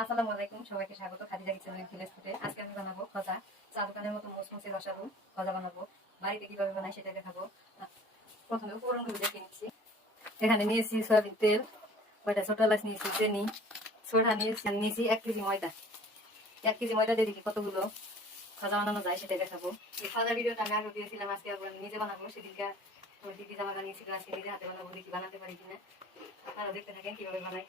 আসসালামু আলাইকুম, সবাইকে স্বাগত খাদিজা কিচেনের ভিলেজ ফুডে। আজকে আমি বানাবো খজা। চা দোকানের মতো মুসমুসে রসালো খজা বানাবো। বাড়িতে কিভাবে বানাই সেটা দেখাবো। প্রথমে উপকরণগুলো দেখে নিচ্ছি। এখানে নিয়েছি সয়াবিন তেল, কয়টা ছোট এলাচ নিয়েছি, চিনি, সোডা নিয়েছি 1 কেজি ময়দা। 1 কেজি ময়দা দিয়ে দেখি কতগুলো খজা বানানো যায় সেটা দেখাবো। এই খজা ভিডিওটা আমি আগে দিয়েছিলাম, আজকে আবার নিজে বানাবো। সেদিনকে দিদি জামা বানিয়েছিল, আজকে নিজে হাতে বানাবো, দেখি বানাতে পারি কিনা। আপনারা দেখতে থাকেন কিভাবে বানাই।